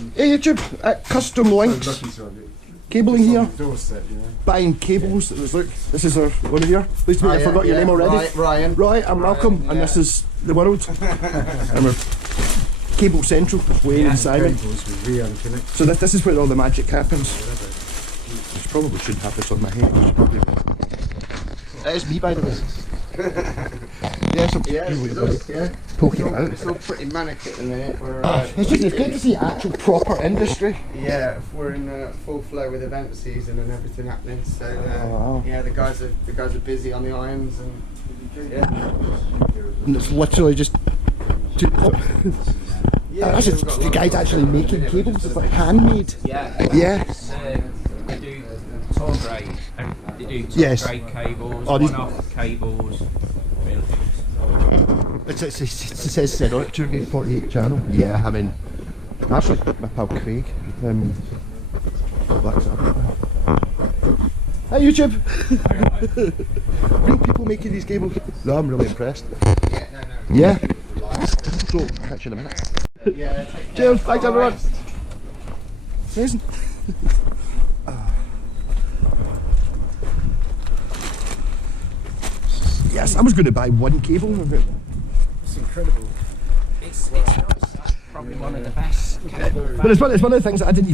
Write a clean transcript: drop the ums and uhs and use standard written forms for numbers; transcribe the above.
Hey YouTube, at Custom Lynx cabling here. Buying cables. Look, this is our one of here. Pleased to meet you. I forgot your name already. Ryan. Right, I'm Malcolm, and this is the world. And we're Cable Central, Wayne and Simon. So this is where all the magic happens. I probably shouldn't have this on my head. It is me, by the way. Poking it out. It's all pretty manic at the minute. It's good to see actual proper industry. Yeah, we're in full flow with event season and everything happening. So yeah, the guys are busy on the irons and yeah. And it's literally just. That's just the guys actually making cables. It's like handmade. Yeah. They do tour grade. They do tour grade cables, one-off cables. It says said on it, 248 channel. Yeah, I mean, actually, my pal Craig. Hi YouTube! Real people making these cables. No, I'm really impressed. Yeah. So, catch you in a minute. Cheers, thanks everyone. Amazing. Yes, I was going to buy one cable. It's incredible. It's probably one of the best cables. But it's one of the things that I didn't